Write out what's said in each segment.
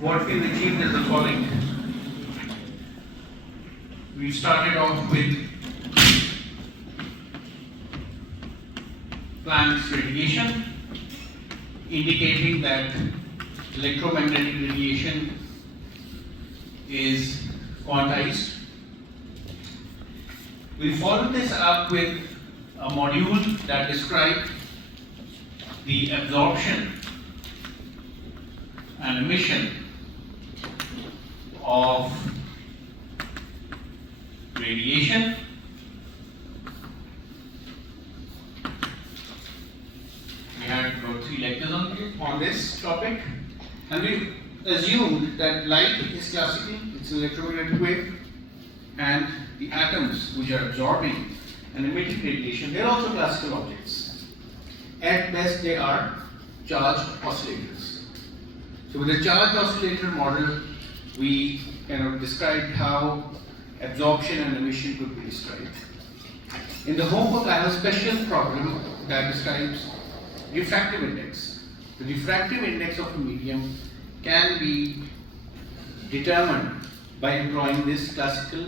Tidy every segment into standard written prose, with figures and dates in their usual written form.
what we've achieved is the following. We started off with Planck's radiation, indicating that electromagnetic radiation is quantized. We followed this up with a module that described the absorption and emission of radiation. We had about 3 lectures on this topic, and we assumed that light is classical, it's an electromagnetic wave, and the atoms which are absorbing and emitting radiation, they are also classical objects. At best, they are charged oscillators. So with the charged oscillator model, we kind of described how absorption and emission could be described. In the homework, I have a special problem that describes refractive index. The refractive index of a medium can be determined by employing this classical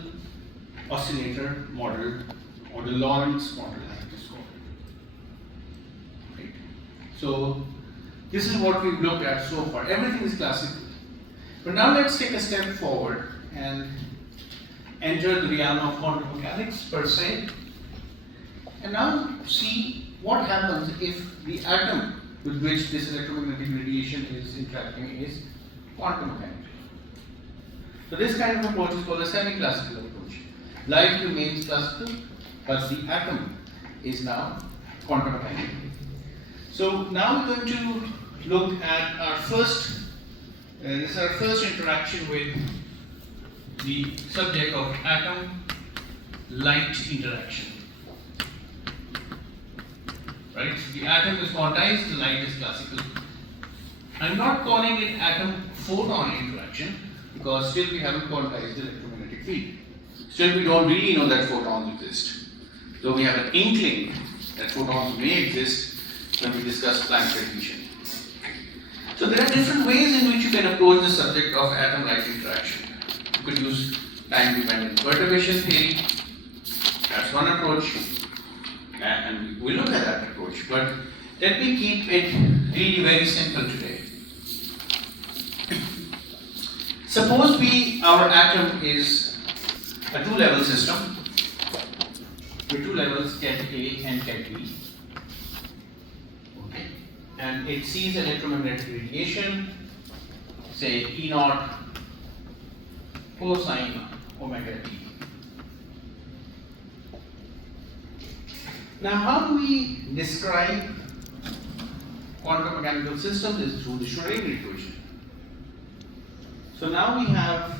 oscillator model, or the Lorentz model, as it is called. Right? So this is what we've looked at so far. Everything is classical. But now let's take a step forward and enter the realm of quantum mechanics per se, and now see what happens if the atom with which this electromagnetic radiation is interacting is quantum mechanical. So this kind of approach is called a semiclassical approach. Light remains classical, but the atom is now quantum mechanical. So now we're going to look at our first, this is our first interaction with the subject of atom-light interaction. Right? So the atom is quantized, the light is classical. I'm not calling it atom-photon interaction because still we haven't quantized the electromagnetic field. Still we don't really know that photons exist. Though we have an inkling that photons may exist when we discuss Planck's radiation. So there are different ways in which you can approach the subject of atom-light interaction. You could use time-dependent perturbation theory. That's one approach, and we'll look at that approach. But let me keep it really very simple today. Suppose our atom is a 2-level system with 2 levels, ket A and ket B. Okay. And it sees electromagnetic radiation, say E naught cosine omega t. Now, how do we describe quantum mechanical systems? Is through the Schrödinger equation. So now we have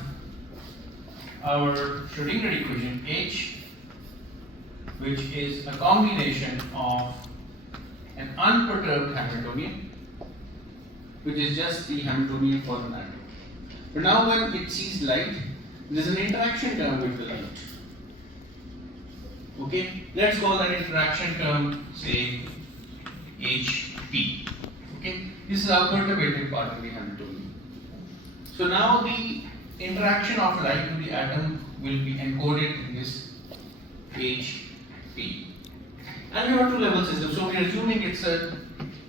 our Schrödinger equation H, which is a combination of an unperturbed Hamiltonian, which is just the Hamiltonian for an atom. But now when it sees light, there is an interaction term with the light. Okay, let's call that interaction term, say, HP. Okay, this is our perturbative part of the Hamiltonian. So now the interaction of light with the atom will be encoded in this HP. And we have a 2-level system, so we are assuming it's a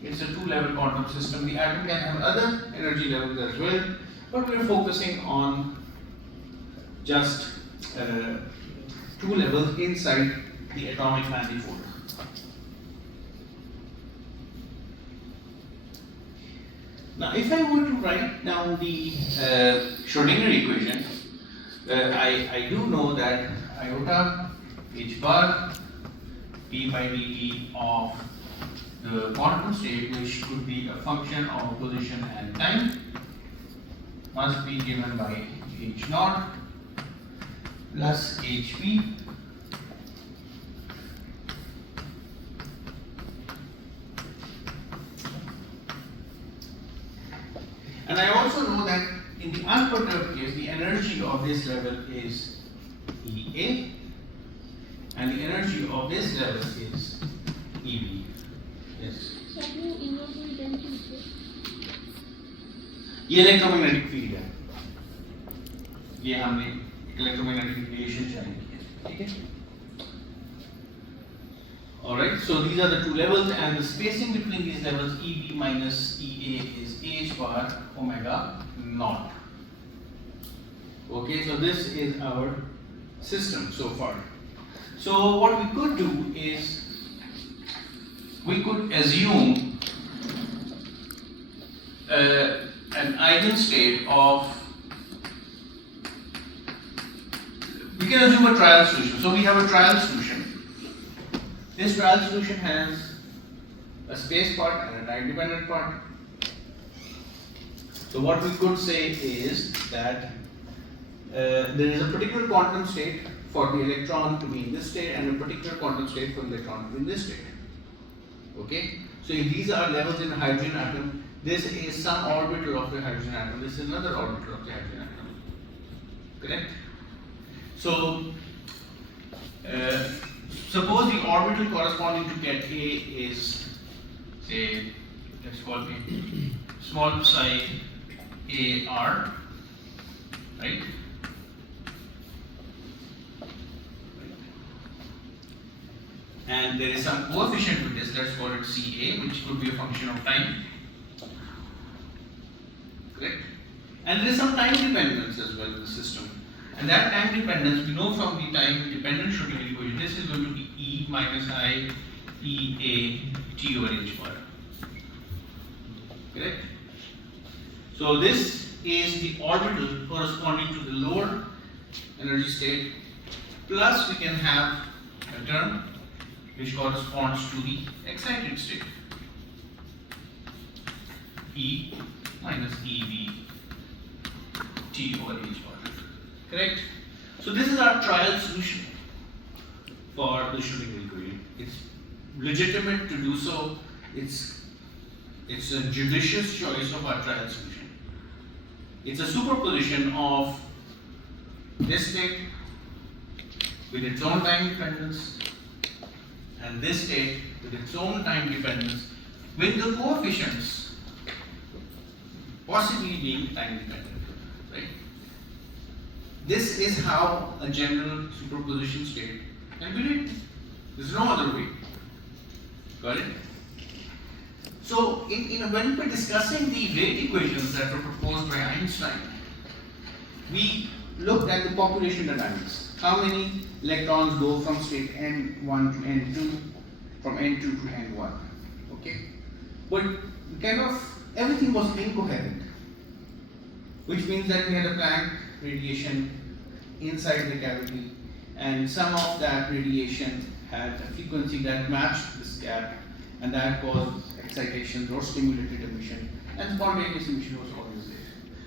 2-level quantum system. The atom can have other energy levels as well, but we are focusing on just 2 levels inside the atomic manifold. Now, if I were to write down the Schrödinger equation, I do know that iota h bar p by dt of the quantum state, which could be a function of position and time, must be given by h naught plus hp and I also know that in the unperturbed case, the energy of this level is EA and the energy of this level is EB. Yes. Can you involve the density? ये electromagnetic field है, ये हमने electromagnetic radiation जारी की है, ठीक है. Alright, so these are the two levels, and the spacing between these levels EB minus EA is h bar omega naught. Okay, so this is our system so far. So what we could do is we could assume an eigenstate of, we can assume a trial solution. So we have a trial solution. This trial solution has a space part and a time dependent part. So what we could say is that there is a particular quantum state for the electron to be in this state and a particular quantum state for the electron to be in this state. Okay? So if these are levels in a hydrogen atom, this is some orbital of the hydrogen atom, this is another orbital of the hydrogen atom. Correct? So, suppose the orbital corresponding to ket A is, say, let's call it small psi AR, right? And there is some coefficient with this, let's call it CA, which could be a function of time. Correct? And there is some time dependence as well in the system. And that time dependence, we know from the time dependent Schrodinger equation, this is going to be E minus I E A T over H bar. Correct? So this is the orbital corresponding to the lower energy state, plus we can have a term which corresponds to the excited state, E minus EB T over H bar. Correct? So this is our trial solution for the Schrodinger equation. It's legitimate to do so. It's a judicious choice of our trial solution. It's a superposition of this state with its own time dependence and this state with its own time dependence, with the coefficients possibly being time dependent. Right? This is how a general superposition state can be written. There's no other way. Got it? So, when we're discussing the rate equations that were proposed by Einstein, we looked at the population dynamics. How many electrons go from state N1 to N2, from N2 to N1. Okay? But kind of everything was incoherent, which means that we had a Planck radiation inside the cavity, and some of that radiation had a frequency that matched this gap, and that caused excitation or stimulated emission, and spontaneous emission was always there.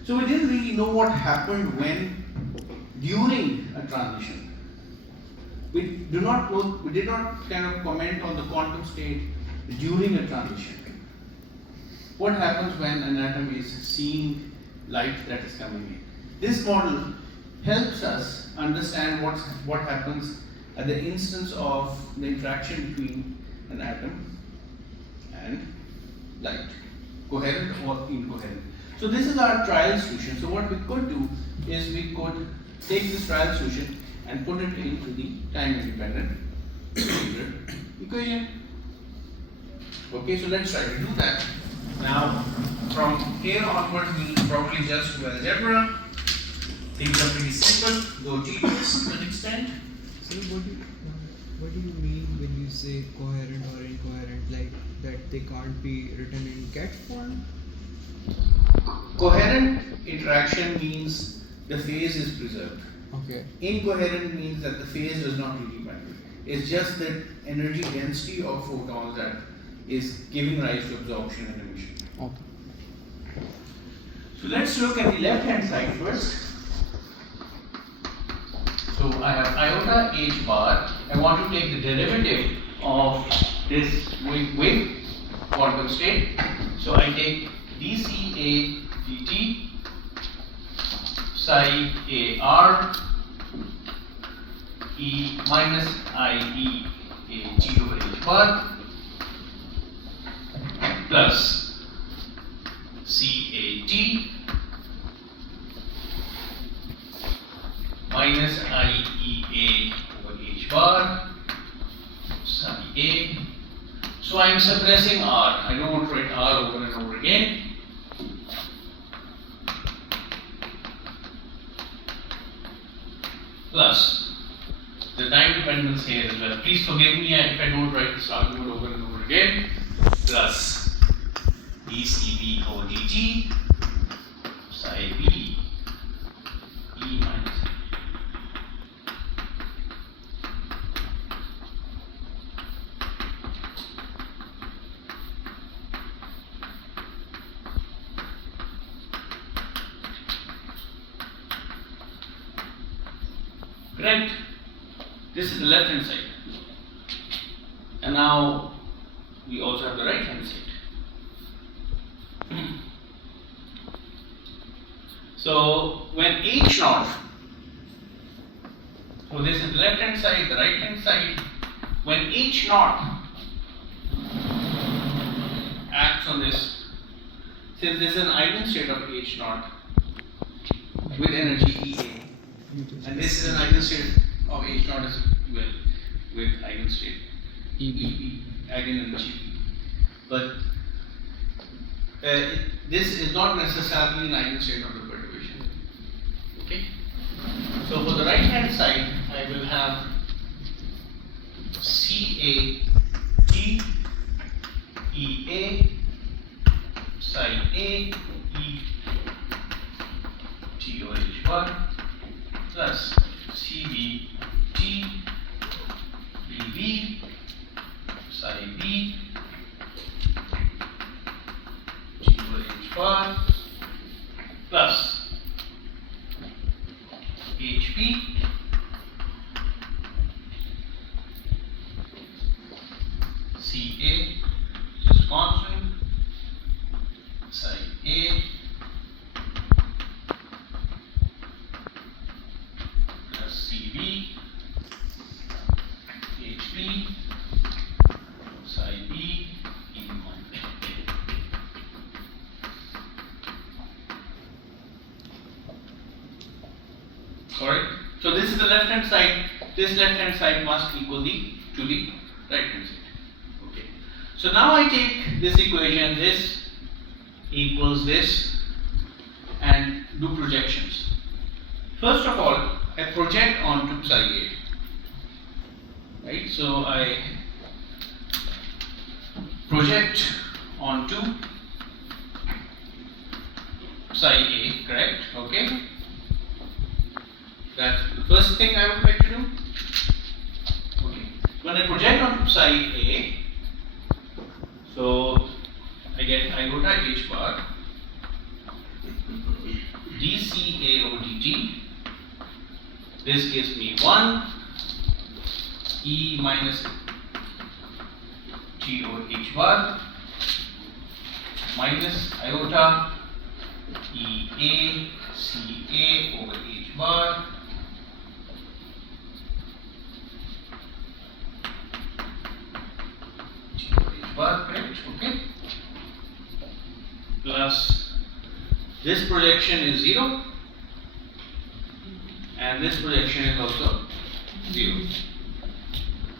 So we didn't really know what happened when during a transition. We did not kind of comment on the quantum state during a transition. What happens when an atom is seeing light that is coming in? This model helps us understand what happens at the instance of the interaction between an atom and light, coherent or incoherent. So this is our trial solution. So what we could do is we could take this trial solution and put it into the time independent equation. Okay, so let's try to do that. Now, from here onwards, we'll probably just do algebra. Things are pretty simple, though tedious to an extent. So what do you mean when you say coherent or incoherent, like that they can't be written in ket form? Coherent interaction means the phase is preserved. Okay. Incoherent means that the phase does not really matter. It's just the energy density of photons that is giving rise to absorption and emission. Okay. So let's look at the left hand side first. So I have iota h bar. I want to take the derivative of this wave quantum state. So I take dCA dt psi AR E minus IE a T over H bar plus CAT minus IEA over H bar psi A. So I am suppressing R. I don't want to write R over and over again. Plus the time dependence here as well. Please forgive me if I don't write this argument over and over again. Plus dCB over dt psi B E minus. Correct? This is the left hand side. And now we also have the right hand side. So when H naught, so this is the left hand side, the right hand side, when H naught acts on this, since this is an eigenstate of H naught with energy EA, and this is an eigenstate of H naught as well with eigenstate EB, eigenenergy. But this is not necessarily an eigenstate of the perturbation. Okay? So for the right hand side, I will have CA T EA psi A E T over H bar plus CB T BB psi B T over H bar plus HP CA is constant psi A plus CB HP psi B in 1. Alright, so this is the left hand side. This left hand side must equal to the right hand side. Okay, so now I take this equation, this equals this, and do projections. First of all, I project onto psi A. Right, so I project onto psi A, correct? Okay. That's the first thing I would like to do. Okay. When I project onto psi A, so I get iota H bar dCA over dt. This gives me 1 E minus T over H bar minus iota EA CA over H bar T over H bar, correct? Okay. Plus this projection is 0 and this projection is also 0.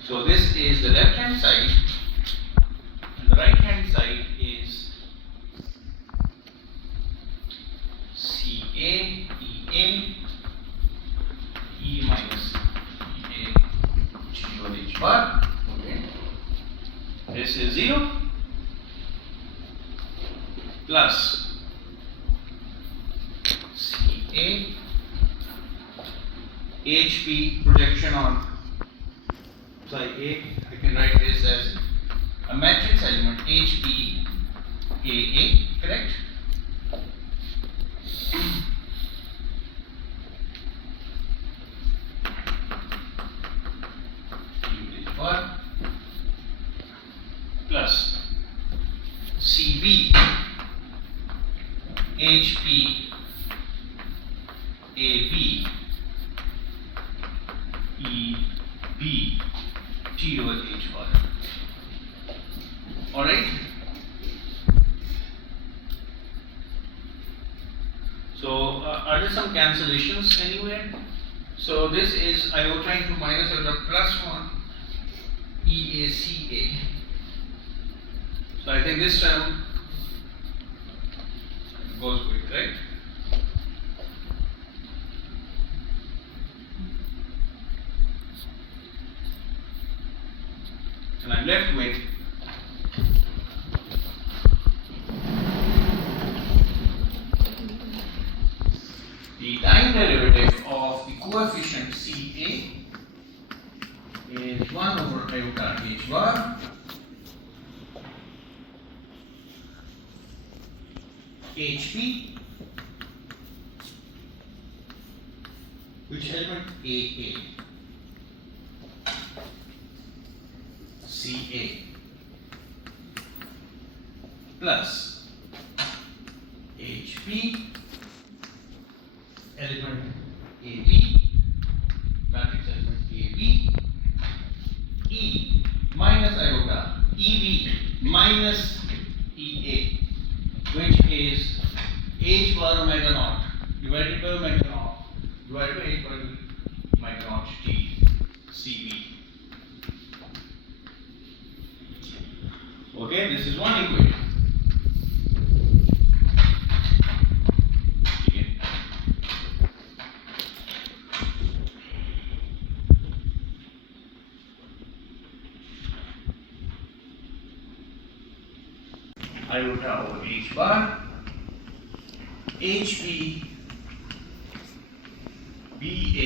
So this is the left hand side and the right hand side is CA EA E minus EA T over H bar. Okay. This is 0 plus CA HP projection on psi A. I can write this as a matrix element HP AA, correct? H bar plus CB HP AB EB T over H bar. Alright? So, are there some cancellations anywhere? So this is iota into minus iota plus 1 EACA. So I think this term goes with, right? And I'm left with the time derivative of the coefficient CA is 1 over iota H bar HP, which element AA, CA plus HP element AB, matrix element AB, E minus iota EB minus EA, which is H bar omega naught divided by omega naught divided by H bar omega naught T CB. Okay, this is one equation. Iota over H bar, HP, BA,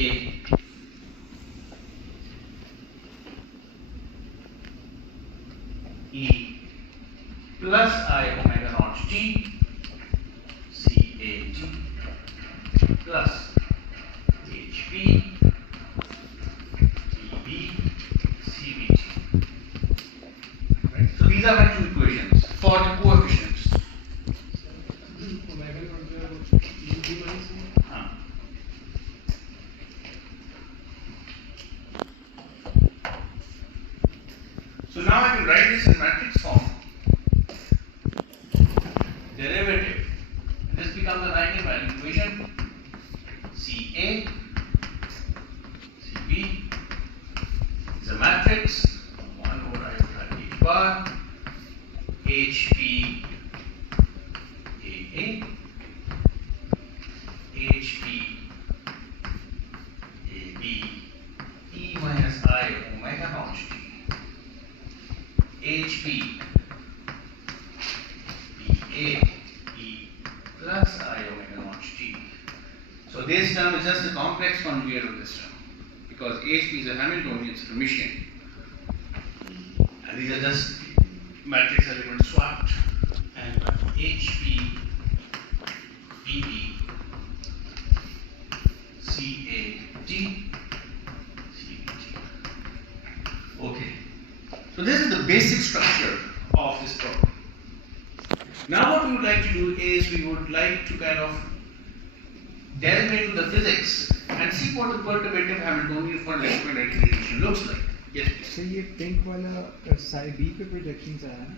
E plus I omega naught T, CAT plus HP, BB, CBT. Right? So these are my two equations for the coefficients. So now I can write this in matrix form. Derivative. This becomes an eigenvalue equation. CA, CB is a matrix 1 over iota H bar, HP, AA, HP, AB, E minus I omega naught T, HP, BA, E plus I omega naught T. So this term is just a complex conjugate of this term, because HP is a Hamiltonian, it's a emission, and these are just matrix elements swapped, and HP, BB, CAT, CBT. Okay. So this is the basic structure of this problem. Now what we would like to do is we would like to kind of delve into the physics and see what the perturbative Hamiltonian for electromagnetic radiation looks like. Yes, please. So ये pink वाला Sabieh पे projections आया है?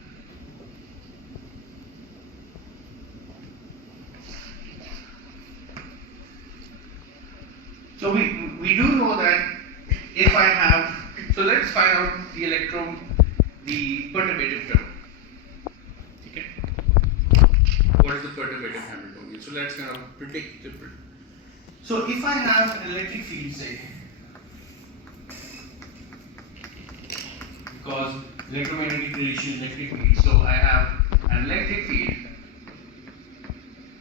So we do know that if I have, so let's find out the perturbative term. Okay. What is the perturbative Hamiltonian? So let's kind of predict the. So if I have an electric field, say, because electromagnetic radiation, electric field, so I have an electric field,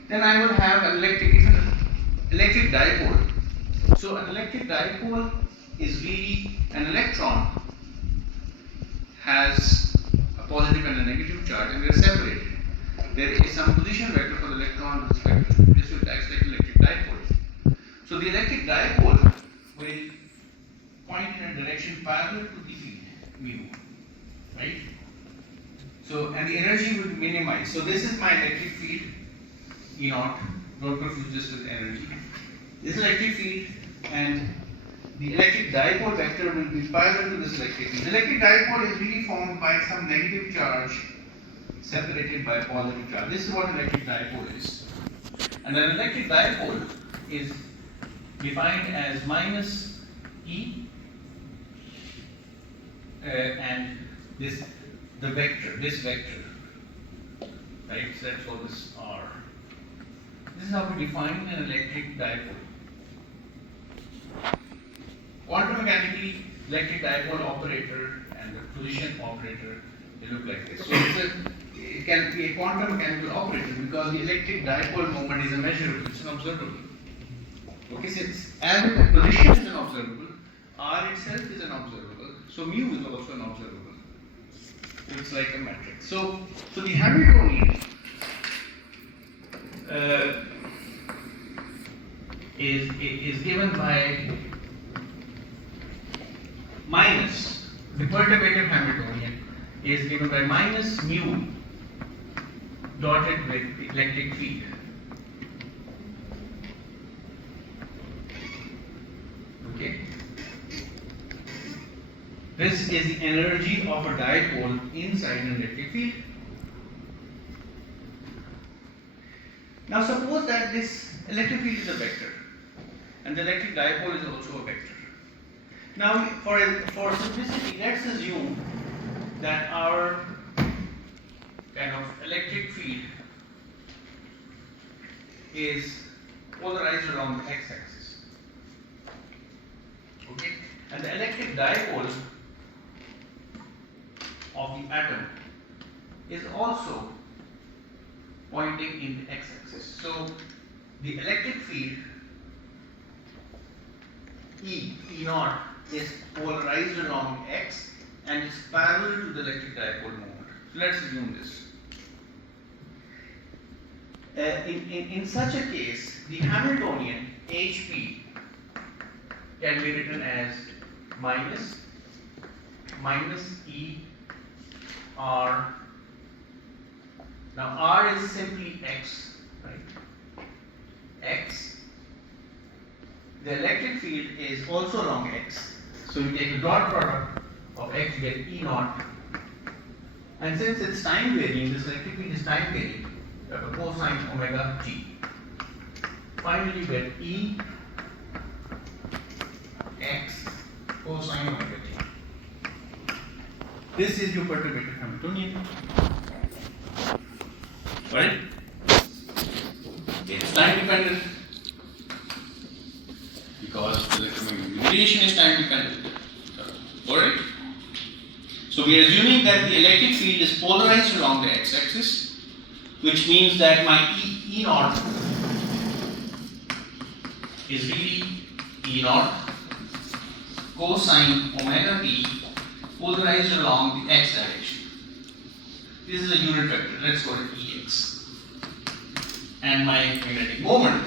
then I will have an electric dipole. So an electric dipole is really an electron has a positive and a negative charge, and they are separated. There is some position vector for the electron with respect to this will act like an electric dipole. So the electric dipole will point in a direction parallel to the field mu, right? So and the energy will minimize. So this is my electric field E naught. Don't confuse this with energy. This electric field, and the electric dipole vector will be parallel to this electric field. The electric dipole is really formed by some negative charge separated by a positive charge. This is what an electric dipole is. And an electric dipole is defined as minus E and this vector, right? So let's call this R. This is how we define an electric dipole. Quantum mechanically, electric dipole operator and the position operator, they look like this. So it can be a quantum mechanical operator because the electric dipole moment is a measurable, it's an observable. Okay, since as the position is an observable, R itself is an observable, so mu is also an observable. It's like a matrix. So the Hamiltonian is given by minus, the perturbative Hamiltonian is given by minus mu dotted with the electric field. Okay. This is the energy of a dipole inside an electric field. Now suppose that this electric field is a vector and the electric dipole is also a vector. Now for simplicity, let's assume that our kind of electric field is polarized along the x-axis. Okay? And the electric dipole of the atom is also pointing in the x-axis. So the electric field E naught is polarized along x and is parallel to the electric dipole moment. So let's assume this. In such a case, the Hamiltonian HP can be written as minus E R. Now R is simply x, right? X. The electric field is also along x. So you take the dot product of x, you get E naught. And since it's time varying, this electric field is time varying, you have a cosine omega t. Finally, you get E x cosine omega t. This is your perturbative Hamiltonian. Right? It's time dependent because the electromagnetic radiation is time dependent. Alright? So we are assuming that the electric field is polarized along the x-axis, which means that my E naught is really E naught cosine omega t polarized along the x direction. This is a unit vector, let's call it Ex. And my magnetic moment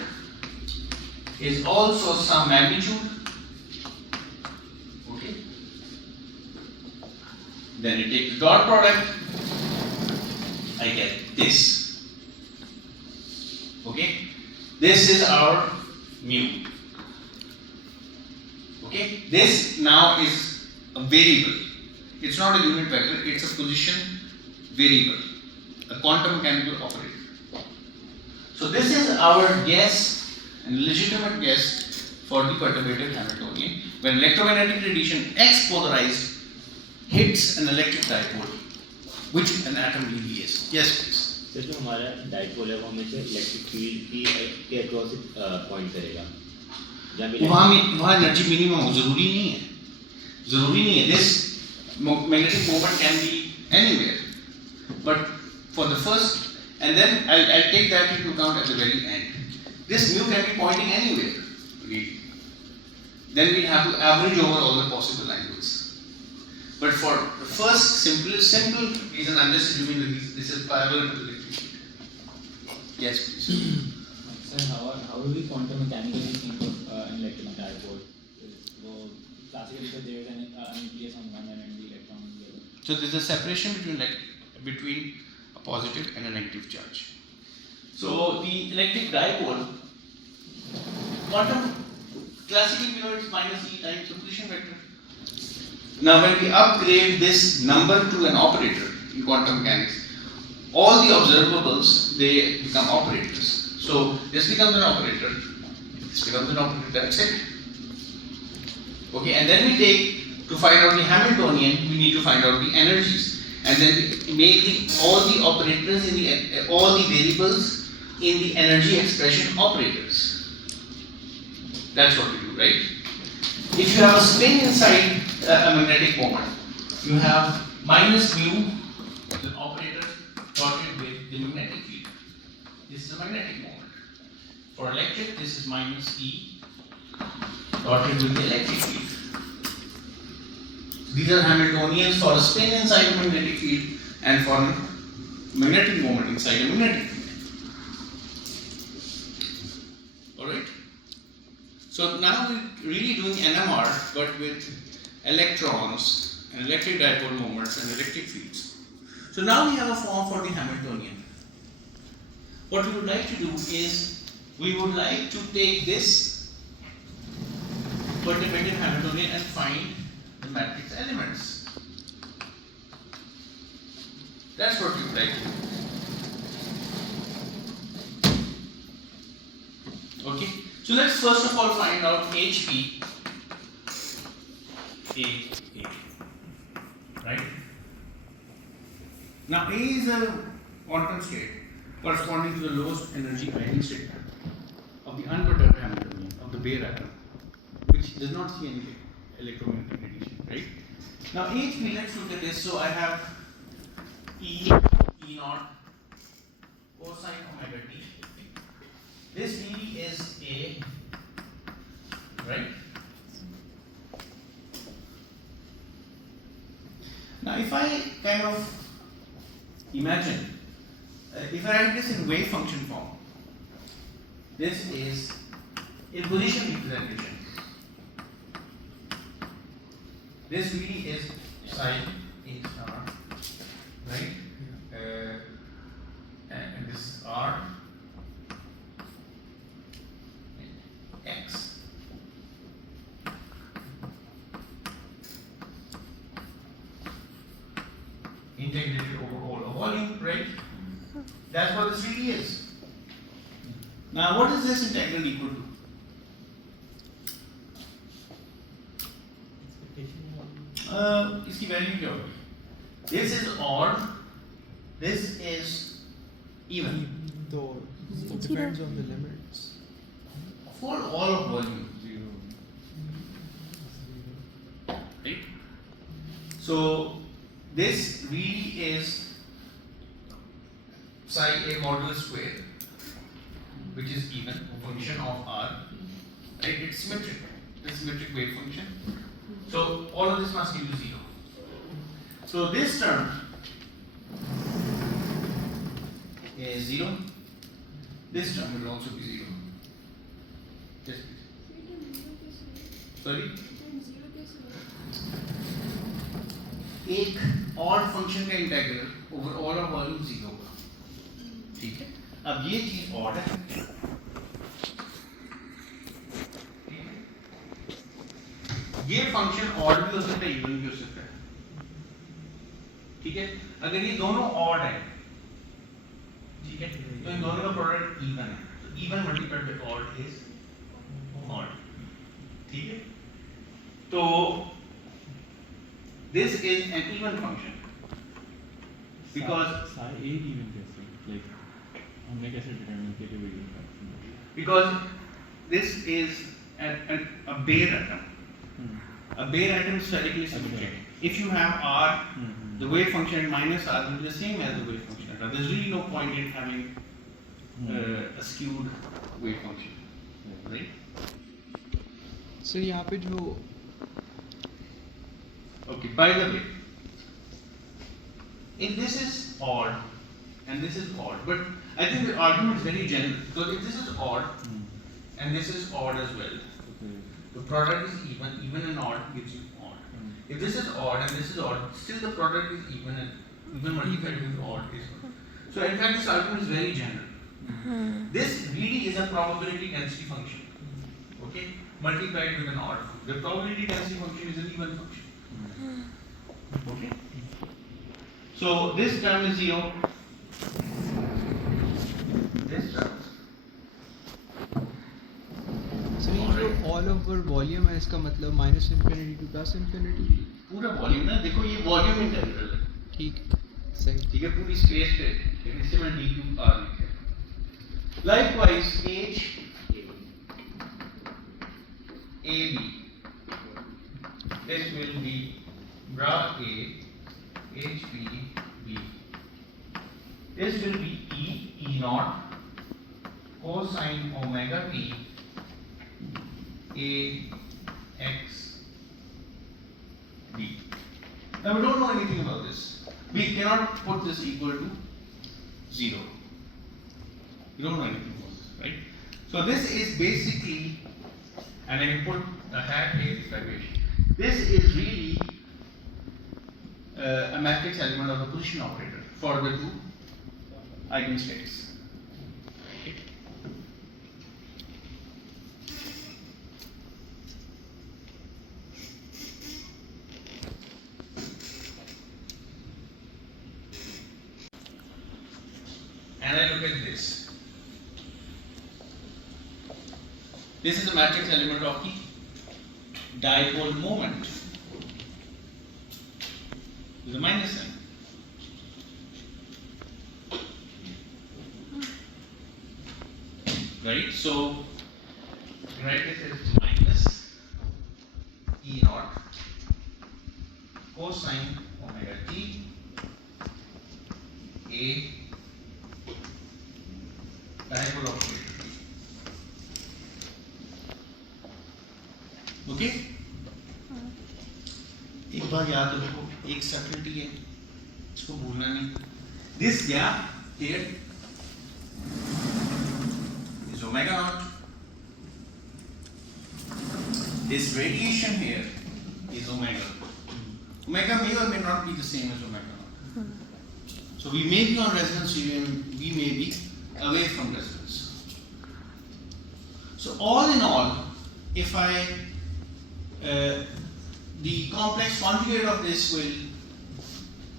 is also some magnitude. Okay. Then you take the dot product, I get this. Okay. This is our mu. Okay. This now is a variable. It's not a unit vector, it's a position variable, a quantum mechanical operator. So this is our guess, and legitimate guess for the perturbative Hamiltonian. When electromagnetic radiation X polarized hits an electric dipole, which an atom really is. Yes, please. Sir जो हमारा dipole है वो हमेशा electric field के across point करेगा वहाँ energy minimum हो, जरूरी नहीं है. This magnetic moment can be anywhere, but for the first, and then I'll take that into account at the very end. This mu can be pointing anywhere, really. Then we have to average over all the possible angles. But for the first simple reason, I'm just assuming that this is parallel to the electric field. Yes, please. Sir, how do we quantum mechanically think of an electric dipole? So classically, there is an nucleus on one end and the electron on the other. So there's a separation between a positive and a negative charge. So the electric dipole, quantum, classically we know it's minus E times the position vector. Now when we upgrade this number to an operator in quantum mechanics, all the observables, they become operators. So this becomes an operator This becomes an operator, that's it. Okay, and then we take, to find out the Hamiltonian, we need to find out the energies. And then we make all the operators in the, all the variables in the energy expression operators. That's what we do, right? If you have a spin inside a magnetic moment, you have minus mu, the operator dotted with the magnetic field. This is a magnetic moment. For electric, this is minus E dotted with the electric field. These are Hamiltonians for a spin inside a magnetic field and for a magnetic moment inside a magnetic field. Alright? So now we're really doing NMR but with electrons and electric dipole moments and electric fields. So now we have a form for the Hamiltonian. What we would like to do is we would like to take this perturbative Hamiltonian and find the matrix elements. That's what we would like to do. Okay, so let's first of all find out HP A. Right? Now A is a quantum state corresponding to the lowest energy ideal state of the unperturbed Hamiltonian of the bare atom, which does not see any electromagnetic radiation, right? Now HP, let's look at this. So I have E naught cosine omega t. This really is A, right? Now if I kind of imagine, if I write this in wave function form, this is in position representation. This really is psi A star, right? And this is R, X. Integrated over all a volume, right? That's what this really is. Now, what is this integral equal to? इसकी value क्या होगी? This is odd. This is even. So it depends on the limits. For all of volume, right? So this really is psi A modulus square, which is even function of R, right? It's symmetric. It's symmetric wave function. So all of this must give you 0. So this term is 0. This term will also be 0. Yes, please. Sorry? एक और function का integral over all of volume 0 होगा, ठीक है? अब ये चीज odd है, ये फंक्शन ऑड भी हो सकता है, इवन भी हो सकता है, ठीक है? अगर ये दोनों ऑड है, ठीक है, तो इन दोनों का प्रोडक्ट इवन है, तो even multiplied by odd is odd, ठीक है? तो this is an even function because psi A even कैसे, like हमने कैसे determine किया कि वो even function? because this is a bare atom. A bare atom is spherically symmetric. If you have R, the wave function minus R will be the same as the wave function at R. There's really no point in having a skewed wave function, right? So यहाँ पे जो Okay, by the way, if this is odd and this is odd, but I think the argument is very general, because if this is odd and this is odd as well, the product is even, even and odd gives you odd. If this is odd and this is odd, still the product is even and even multiplied with odd is odd. So in fact this argument is very general. This really is a probability density function, okay, multiplied with an odd. The probability density function is an even function. Okay. So this term is 0. This term So ये जो all over volume है इसका मतलब minus infinity to plus infinity. पूरा volume ना, देखो ये volume integral है, ठीक सही. ठीक है, पूरी स्पेस पे, लेकिन इससे मैंने d cube r लिखा है. Likewise h a b, this will be bra a h b b. This will be e naught cosine omega t a x b. Now we don't know anything about this. We cannot put this equal to 0. We don't know anything about this, right? So this is basically, and I put a hat here if I wish. This is really a matrix element of the position operator for the two eigenstates. And I look at this. This is a matrix element of the dipole moment. With a minus sign. Right? So, write this as minus e naught cosine omega t a dipole operator. Okay, एक बार याद रखो, एक subtlety है, इसको भूलना नहीं. This gap here is omega naught. This radiation here is omega. Omega may or may not be the same as omega naught. So we may be on resonance, we may be away from resonance. So all in all, if the complex conjugate of this will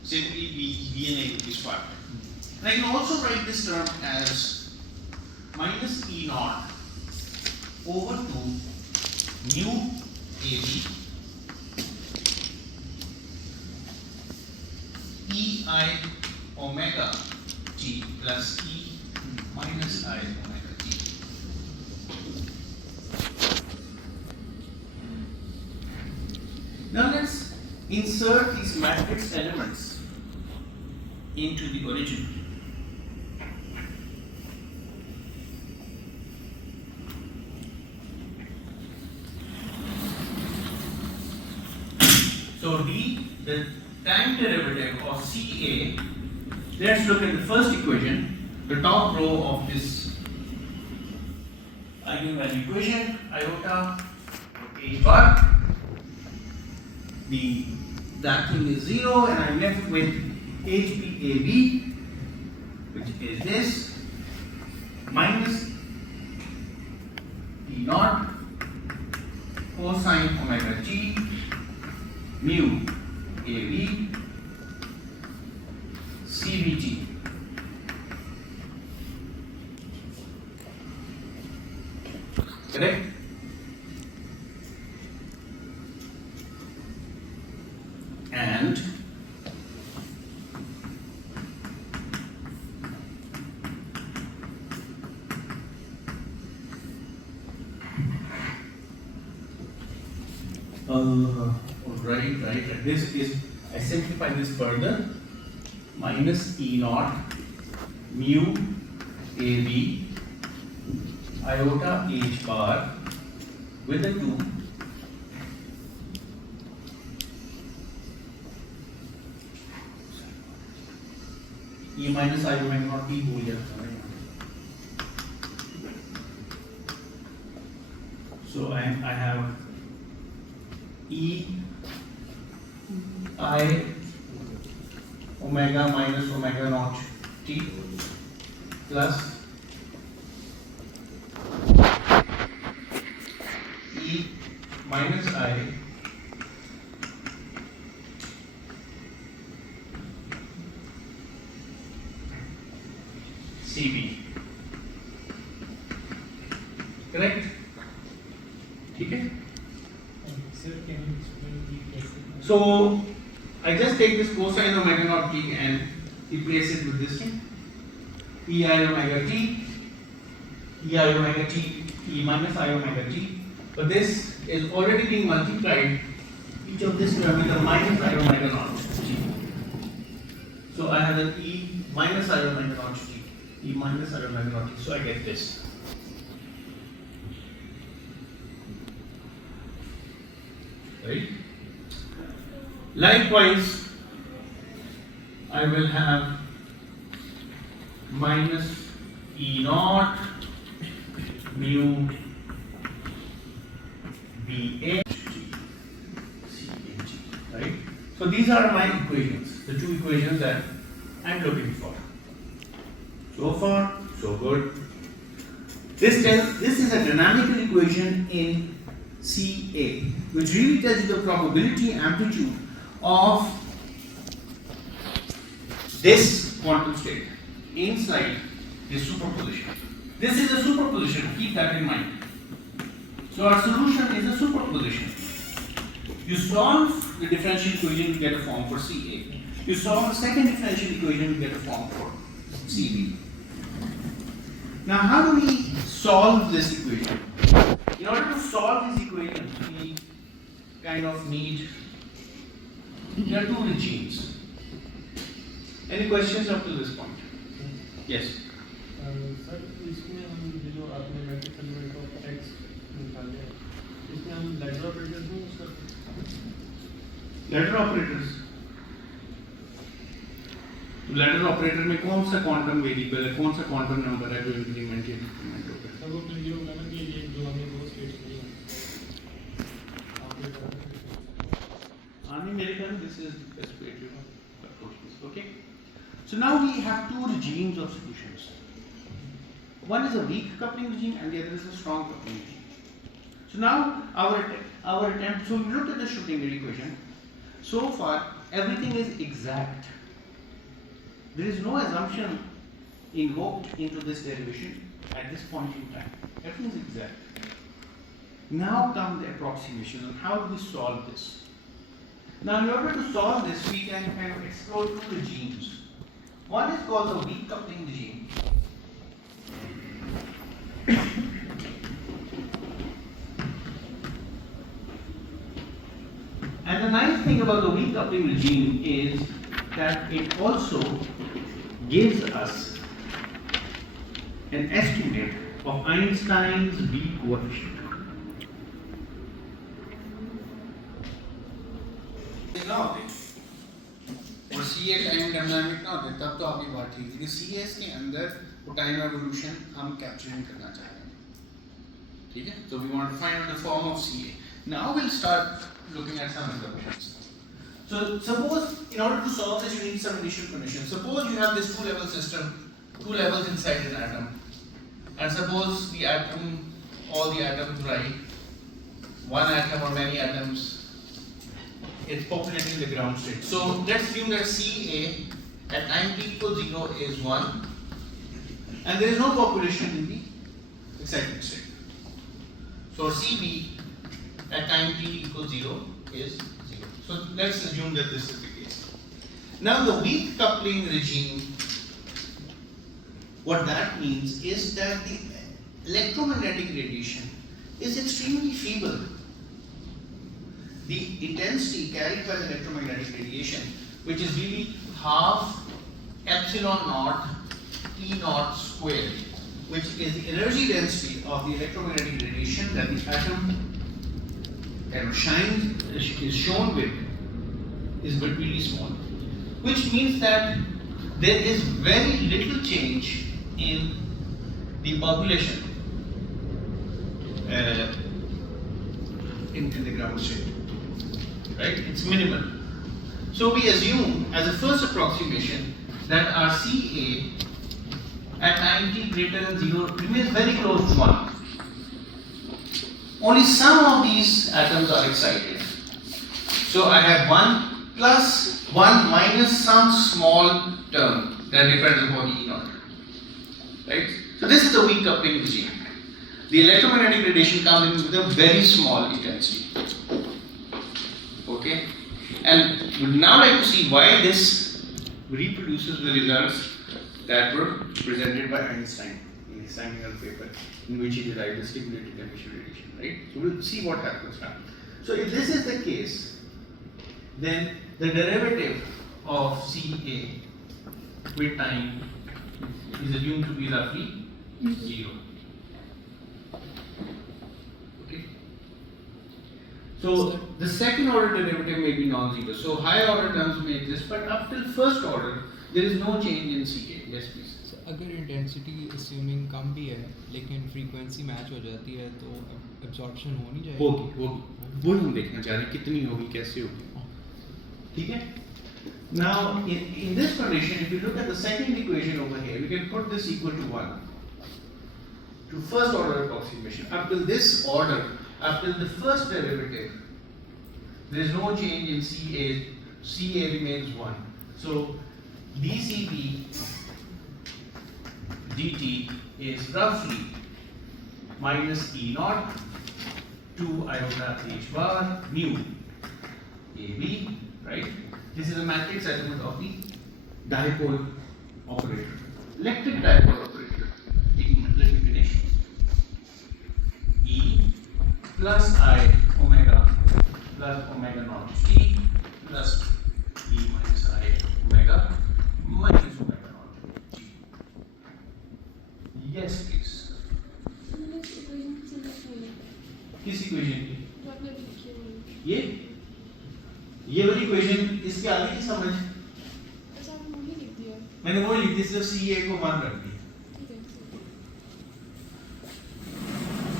simply be DNA with this factor. And I can also write this term as minus E naught over 2 mu AB EI omega t plus E minus I omega t. Now let's insert these matrix elements into the origin. So the time derivative of CA, let's look at the first equation, the top row of this eigenvalue equation, iota a bar. That thing is 0 and I'm left with HPAB, which is this, minus E naught cosine omega t mu AB CBT. Correct? And right. This is, I simplify this further, minus E naught mu AB iota H bar with the 2 E minus I omega naught t भूल जाता है. So I have E I omega minus omega naught t plus E minus I CB. Correct? Okay? Sir, can you explain the basic? So I just take this cosine omega naught t and replace it with this thing. Ei omega t, ei omega t, e minus I omega t. But this is already being multiplied, each of this term with a minus I omega naught t. So I have an e minus I omega naught t, e minus I omega naught t. So I get this. Right? Likewise, I will have minus E naught mu BA CAG, right? So these are my equations, the two equations that I'm looking for. So far, so good. This is a dynamical equation in CA, which really tells you the probability amplitude of this quantum state inside this superposition. This is a superposition, keep that in mind. So our solution is a superposition. You solve the differential equation to get a form for CA. You solve the second differential equation to get a form for CB. Now how do we solve this equation? In order to solve this equation, we kind of need, there are two regimes. Any questions up to this point? Yes. Sir इसमें हम ये जो आपने matrix element of x निकाले हैं इसमें हम ladder operators use करते हैं लैडर ऑपरेटर्स, लैडर ऑपरेटर में कौन सा क्वांटम वेरिएबल है, कौन सा क्वांटम नंबर है जो इंक्रीमेंट या डिक्रीमेंट होगा? सर वो तो ये होगा ना कि ये जो हमें दो स्टेट्स मिली हैं मेरे ख्याल this is the best way to approach this. Okay. So now we have two regimes of solutions. One is a weak coupling regime and the other is a strong coupling regime. So now our attempt, so we looked at the Schrödinger equation. So far everything is exact. There is no assumption invoked into this derivation at this point in time. Everything is exact. Now come the approximation and how do we solve this? Now in order to solve this we can kind of explore two regimes. One is called the weak coupling regime. And the nice thing about the weak coupling regime is that it also gives us an estimate of Einstein's B coefficient. ना होते और सी ए time dynamic ना होते तब तो आपकी बात ठीक है, लेकिन सी एस के अंदर वो टाइम एवोल्यूशन हम कैप्चरिंग करना चाह रहे हैं, ठीक है? So we want to find out the form of CA. Now we'll start looking at some assumptions. So suppose in order to solve this you need some initial conditions. Suppose you have this two-level system, two levels inside an atom, and suppose the atom, all the atoms, right? One atom or many atoms, it's populating the ground state. So let's assume that CA at time t equals 0 is 1 and there is no population in the excited state. So CB at time t equals 0 is 0. So let's assume that this is the case. Now the weak coupling regime, what that means is that the electromagnetic radiation is extremely feeble. The intensity carried by the electromagnetic radiation, which is really half epsilon naught E naught squared, which is the energy density of the electromagnetic radiation that the atom is shown with, is really small. Which means that there is very little change in the population in the ground state. Right? It's minimal. So we assume as a first approximation that our CA at time t greater than 0 remains very close to 1. Only some of these atoms are excited. So I have 1 plus 1 minus some small term that depends upon E naught. Right? So this is the weak coupling regime. the electromagnetic radiation comes in with a very small intensity. Okay? And we would now like to see why this reproduces the results that were presented by Einstein in his seminal paper, in which he derived the stimulated emission radiation, right? So we'll see what happens now. So if this is the case, then the derivative of CA with time is assumed to be roughly 0. Okay. So the second order derivative may be non-zero. So higher order terms may exist, but up till first order there is no change in CA. Yes, please. So अगर intensity assuming कम भी है लेकिन frequency match हो जाती है तो absorption हो नहीं जाएगी? होगी। वो हम देखना चाह रहे हैं कितनी होगी, कैसे होगी। ठीक है? Now in this condition, if you look at the second equation over here, we can put this equal to 1 to first order approximation. Up till this order, up till the first derivative, there is no change in CA. CA remains 1. So dCB dt is roughly minus E naught 2 iota h bar mu AB, right? This is a matrix element of the dipole operator, electric dipole operator. Let me finish. E plus I omega plus omega naught t plus E minus I omega minus omega naught t. Yes, please. किस equation की? ये वाली equation इसके आगे की समझ? मैंने वो लिख दी, सिर्फ CA को 1 रख दिया.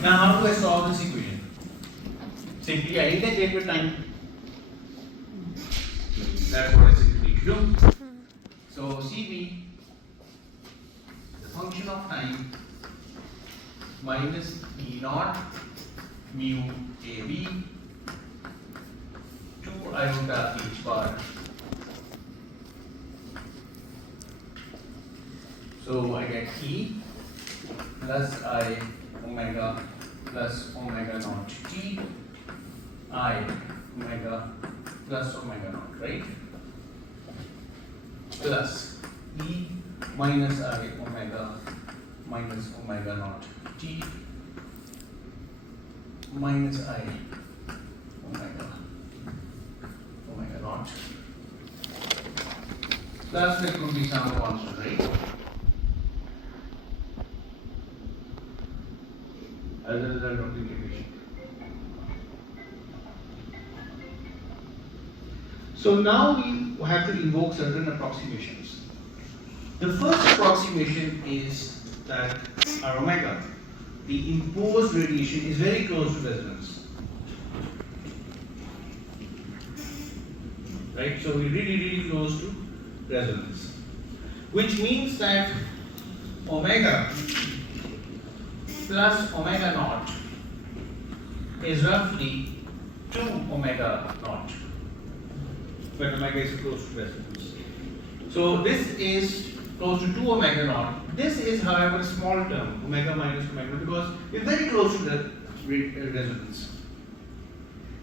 Now how do I solve this equation? Simply I integrate with time. That's what I simply do. So CB, the function of time, minus E naught mu AB 2 iota h bar. So I get E plus I omega plus omega naught t I omega plus omega naught, right? Plus E minus I omega minus omega naught t minus I omega naught. Plus there could be some constant, right? As a result of the integration. So now we have to invoke certain approximations. The first approximation is that our omega, the imposed radiation, is very close to resonance. Right? So we're really close to resonance. Which means that omega plus omega naught is roughly 2 omega naught, when omega is close to resonance. So this is close to 2 omega naught. This is, however, a small term, omega minus omega, because it's very close to the resonance.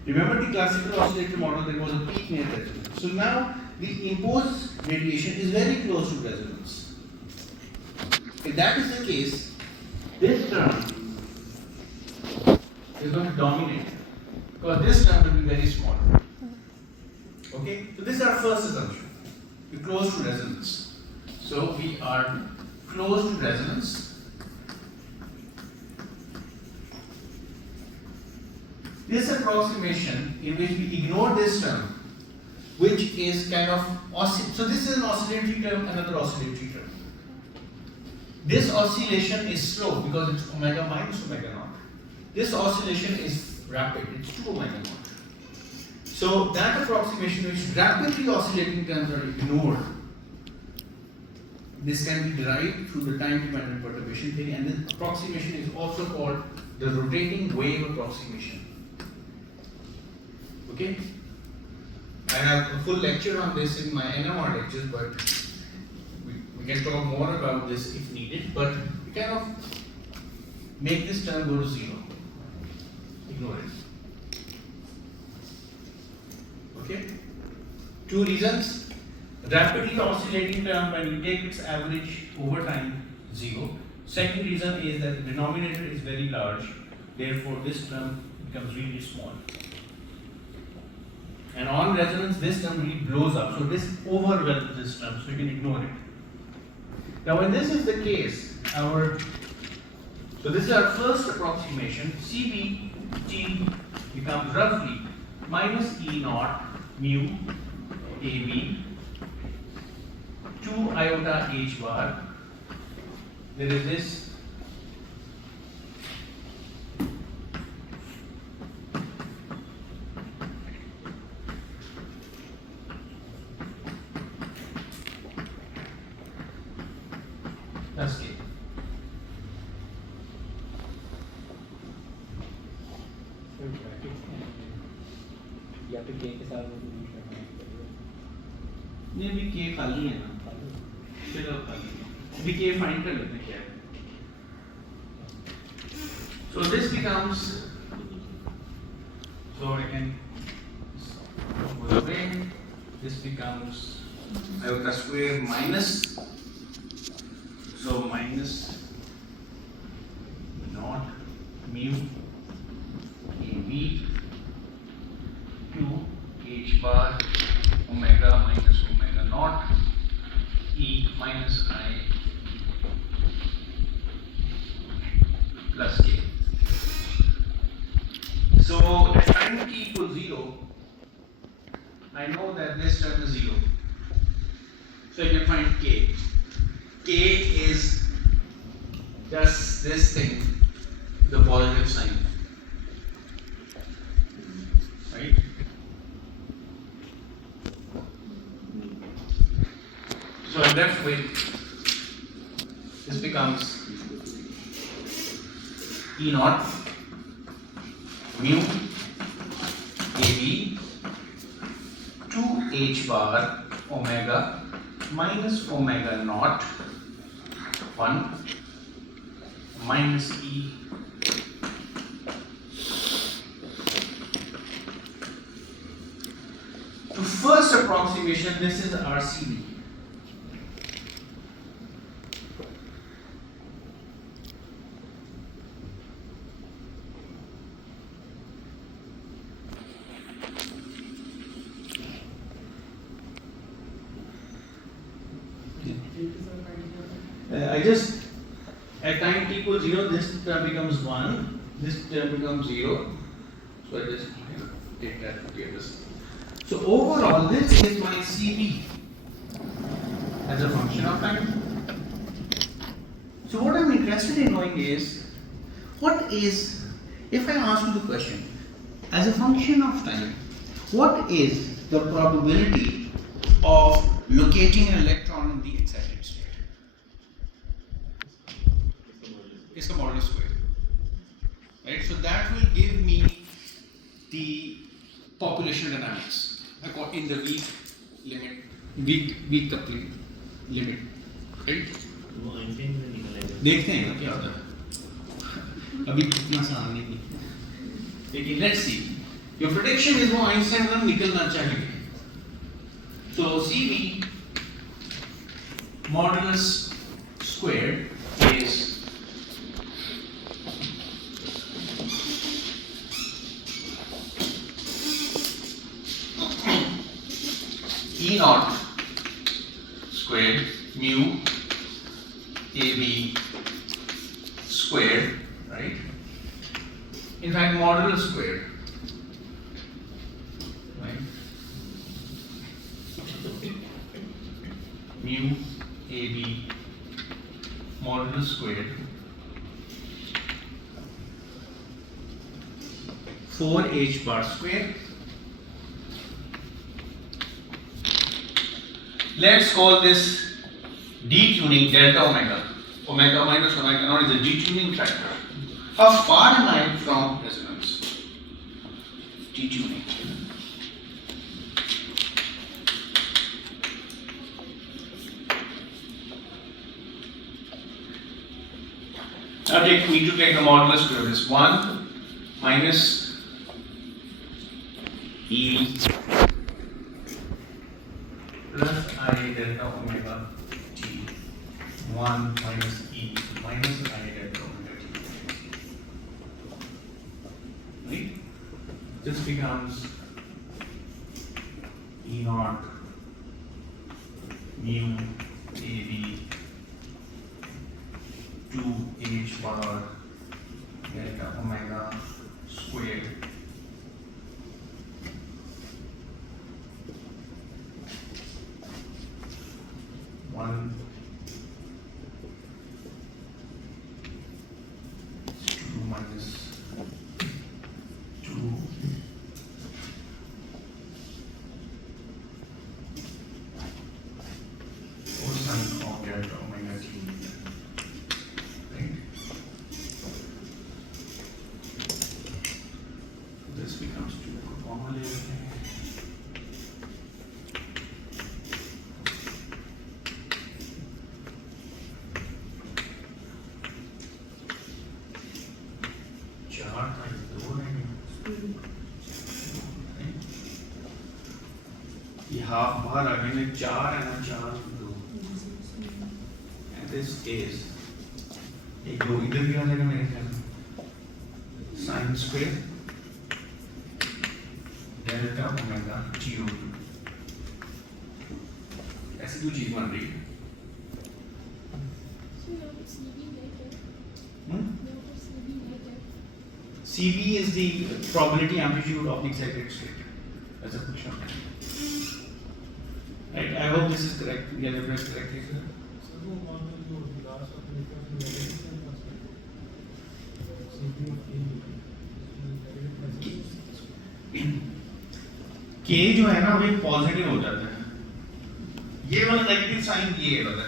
Remember the classical oscillator model, there was a peak near resonance. So now the imposed radiation is very close to resonance. If that is the case, this term is going to dominate, because this term will be very small. Okay, so this is our first assumption. We're close to resonance. So we are close to resonance. This approximation in which we ignore this term, which is kind of so this is an oscillatory term, another oscillatory term. This oscillation is slow because it's omega minus omega naught. This oscillation is rapid, it's 2 omega naught. So that approximation which rapidly oscillating terms are ignored, this can be derived through the time-dependent perturbation theory, and this approximation is also called the rotating wave approximation. Okay? I have a full lecture on this in my NMR lectures, but we can talk more about this if needed. But we kind of make this term go to 0. Ignore it. Okay? Two reasons. Rapidly oscillating term, when you take its average over time, 0. Second reason is that the denominator is very large, therefore this term becomes really small. And on resonance, this term really blows up, so this overwhelms this term, so you can ignore it. Now when this is the case, so this is our first approximation. CBT becomes roughly minus E naught mu AB 2 iota H bar. There is this plus K. या फिर के के साथ वो use करना है ये भी K खाली है ना, चलो खाली है, अभी K फाइंड कर लेते हैं क्या है. So this becomes, so I can go away, this becomes iota square minus, so minus naught mu AB 2 H bar omega minus omega naught E minus I plus K. So at time t equals 0, I know that this term is 0. So I can find K. K is just this thing, the positive sign. Right? So I'm left with, this becomes E naught mu AB 2 H bar omega minus omega naught 1 minus E to first approximation. This is RCB. I just, at time t equals 0, this term becomes 1, this term becomes 0, so I just take that to get this. So overall, this is my CB as a function of time. So what I'm interested in knowing is, what is, if I ask you the question, as a function of time, what is the probability of locating an electron in the excited state? It's a modulus square. Right? So that will give me the population dynamics in the weak limit, weak coupling limit. Right? वो Einstein में निकल आएगा. देखते हैं ना क्या होता है. अभी इतना आसान नहीं है. लेकिन let's see. Your prediction is वो आइंस्टाइन में निकलना चाहिए. So CB modulus squared is E naught squared mu AB squared, right? In fact, modulus squared, right? Mu AB modulus squared 4H bar square. Let's call this detuning delta omega. Omega minus omega naught is a detuning factor. How far am I from resonance? Detuning. Now now need to take the modulus square of this. 1 minus E plus I delta omega t. 1 minus E minus I delta omega t. Right? This becomes E naught mu AB 2h bar delta omega squared one 2 minus 2 cosine of delta omega t. Right? This becomes 2 common layer. Half bar again 4 and 4 2 and this is एक दो इधर भी आ जाएगा मेरे ख्याल में sin square delta omega to ऐसी दो चीज बन रही है CB is the probability amplitude of the excited state. That's a question. Right, I hope this is correct. We have read correctly, sir. K जो है ना वो एक पॉजिटिव हो जाता है. ये वाला नेगेटिव साइन ये वाला.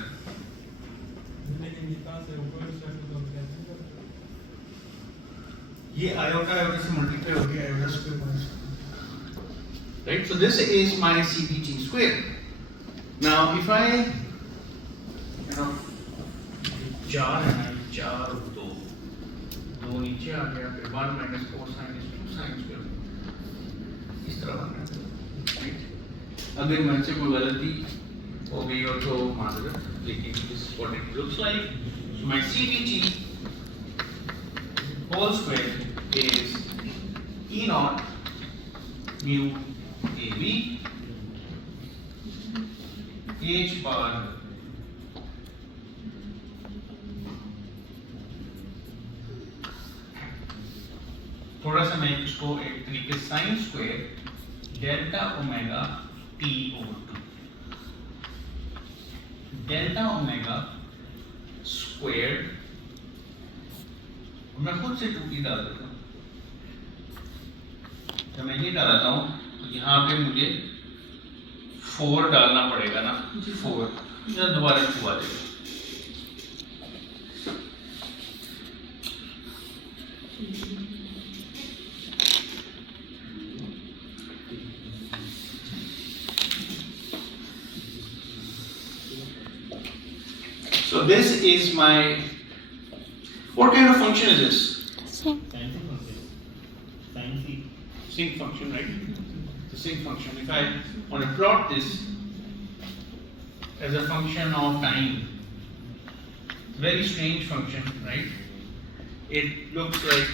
ये आयोटा आयोटा से मल्टीप्लाई हो गया iota square minus. Right, so this is my CBT square. Now, if I, चार है, 4 2 2 नीचे आ गया, फिर 1 minus 4 sin is 2 sin square. इस तरह बन रहा है, right? अगर मन से कोई गलती हो गई हो तो माजरत, लेकिन this is what it looks like. So my CBT whole square is E naught mu AB H bar थोड़ा सा मैं इसको एक तरीके sine square delta omega T over 2 delta omega square मैं खुद से 2 डाल देता हूँ. जब मैं ये डालता हूँ तो यहाँ पे मुझे 4 डालना पड़ेगा ना, 4 या दोबारा 2 आ जाएगा. So this is my, what kind of function is this? Sync function, right? The sync function. If I want to plot this as a function of time, very strange function, right? It looks like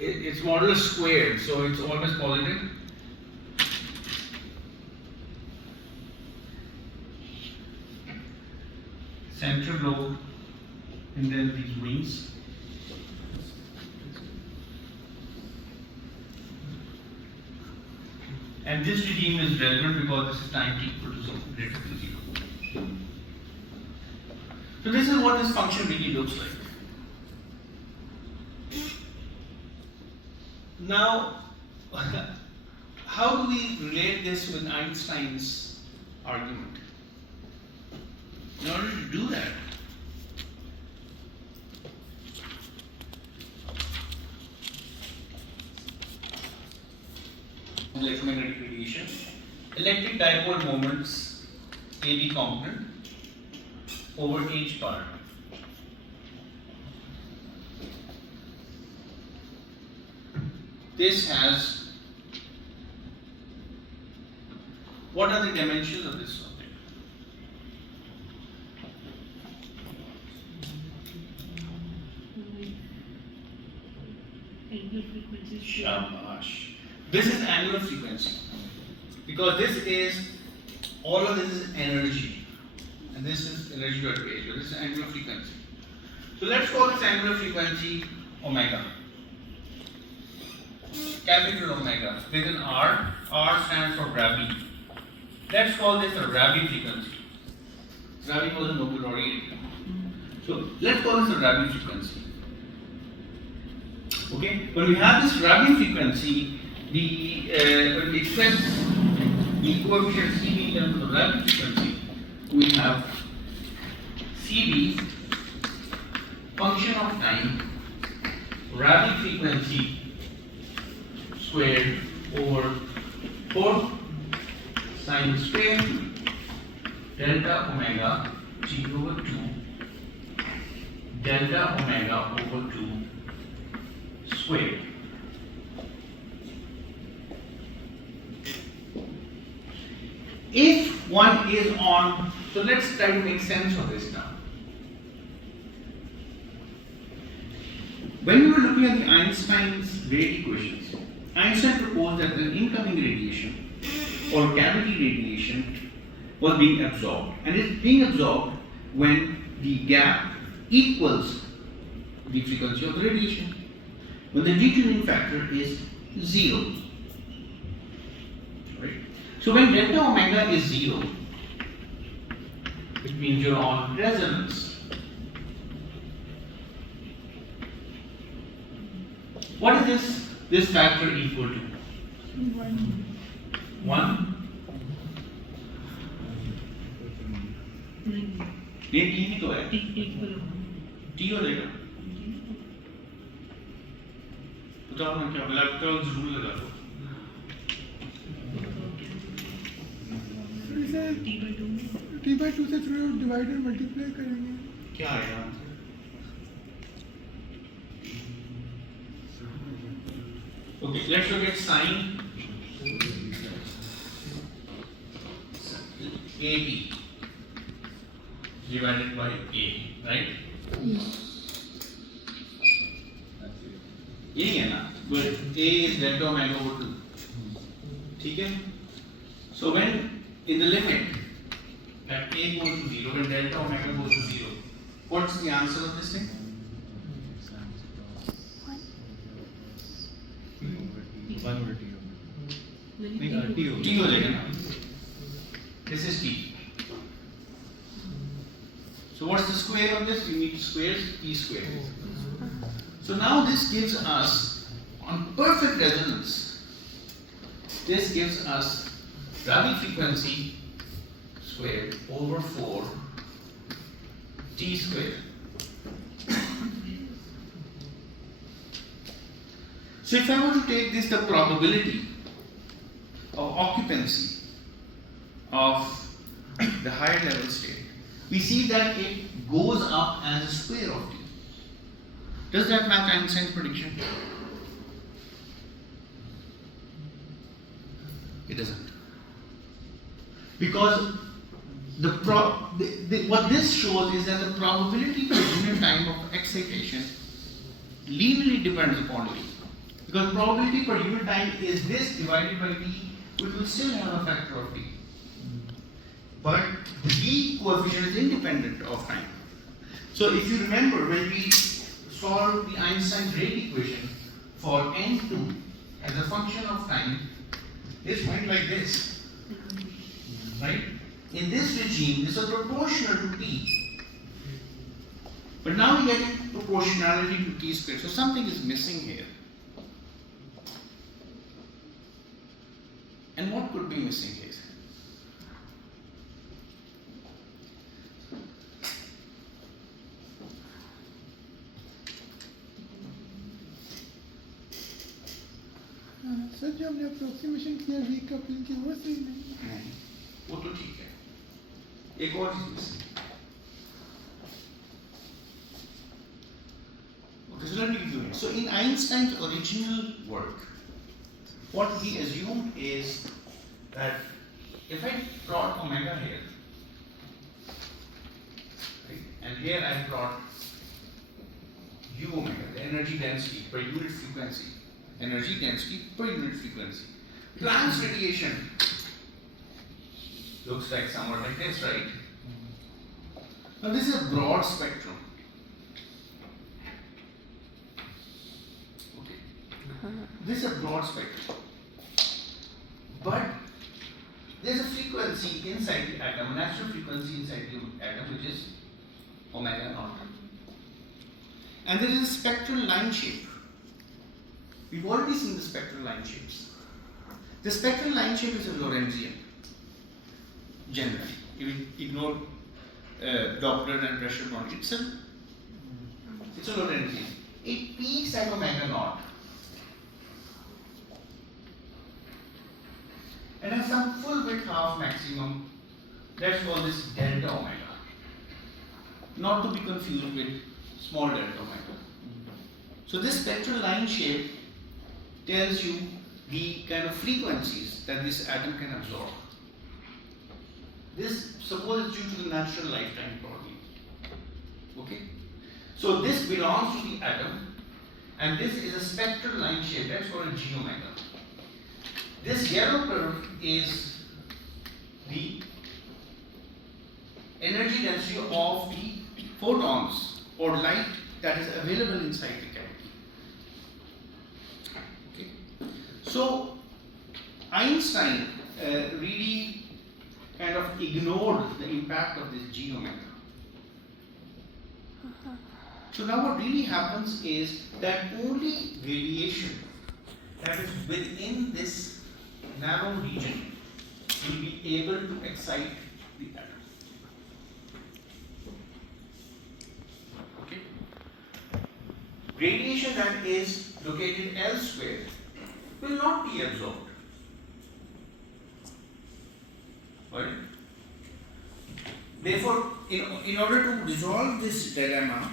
it's modulus squared, so it's always positive. Central lobe, and then these wings. And this regime is relevant because this is time t equal to something greater than 0. So this is what this function really looks like. Now, how do we relate this with Einstein's argument? In order to do that, electromagnetic radiation, electric dipole moments AB component over H bar. this has, what are the dimensions of this object? Shabash. This is angular frequency, because this is, all of this is energy, and this is energy to ratio. This is angular frequency. So let's call this angular frequency omega, capital omega, with an R. R stands for Rabi. Let's call this a Rabi frequency. Rabi was a Nobel laureate. So let's call this a Rabi frequency. Okay, when we have this Rabi frequency, when we express the coefficient Cb in terms of the Rabi frequency, we have Cb function of time, Rabi frequency squared over 4 sine square delta omega T over 2 delta omega over 2 squared. If one is on, so let's try to make sense of this now. When we were looking at the Einstein's rate equations, Einstein proposed that the incoming radiation or cavity radiation was being absorbed, and it's being absorbed when the gap equals the frequency of the radiation, when the detuning factor is 0. Right? So when delta omega is 0, it means you're on resonance. What is this factor equal to? 1? ये T ही तो है, T हो जाएगा। बताओ ना क्या electron जरूर लगा दो। T/2 से थोड़ा डिवाइड और मल्टीप्लाई करेंगे। क्या आएगा? Okay, let's look at sine AB divided by A, right? यही है ना? Good. A is delta omega over 2. ठीक है? So when in the limit that A goes to 0, when delta omega goes to 0, what's the answer of this thing? T हो जाएगा ना? This is T. So what's the square of this? You need squares, T squared. So now this gives us, on perfect resonance, this gives us Rabi frequency squared over 4 T squared. So if I were to take this, the probability of occupancy of the higher level state, we see that it goes up as a square of T. Does that match Einstein's prediction? It doesn't. Because what this shows is that the probability per unit time of excitation linearly depends upon T. Because probability per unit time is this divided by T, which will still have a factor of T. But the D coefficient is independent of time. So if you remember, when we solved the Einstein's rate equation for N2 as a function of time, this went like this. Right? In this regime, this is proportional to T. But now we get proportionality to T squared. So something is missing here. And what could be missing here? Sir जो हमने approximation किया week coupling की वो सही नहीं, वो तो ठीक है, एक और चीज okay, so let me give you. So in Einstein's original work, what he assumed is that if I plot omega here, right, and here I plot u omega, the energy density per unit frequency, energy density per unit frequency. Planck's radiation looks like somewhat like this, right? Now this is a broad spectrum. Okay. This is a broad spectrum. But there's a frequency inside the atom, a natural frequency inside the atom, which is omega naught. And there is a spectral line shape. We've already seen the spectral line shapes. The spectral line shape is a Lorentzian, generally. You ignore Doppler and pressure bond. It's a Lorentzian. It peaks at omega naught and has some full width half maximum. Let's call this delta omega, not to be confused with small delta omega. So this spectral line shape tells you the kind of frequencies that this atom can absorb. This, suppose it's due to the natural lifetime probably. Okay? So this belongs to the atom, and this is a spectral line shape. That's called a G omega. This yellow curve is the energy density of the photons or light that is available inside the cavity. Okay. So Einstein really kind of ignored the impact of this G omega. So now what really happens is that only radiation that is within this narrow region will be able to excite the atom. Okay. Radiation that is located elsewhere will not be absorbed. Right? Therefore, in order to resolve this dilemma,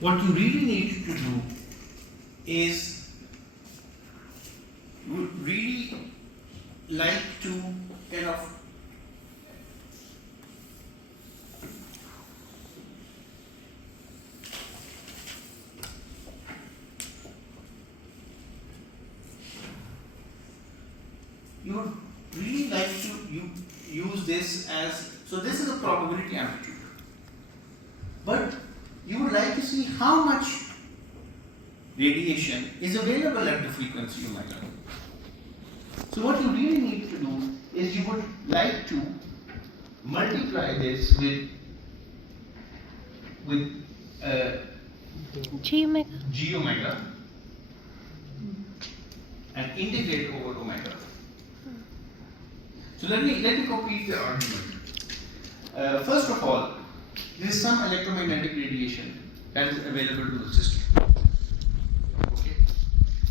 what you really need to do is you would really like to kind of use this as, so this is a probability amplitude, but you would like to see how much radiation is available at the frequency omega. So what you really need to do is you would like to multiply this with G omega and integrate over omega. So let me complete the argument. First of all, there is some electromagnetic radiation that is available to the system. Okay.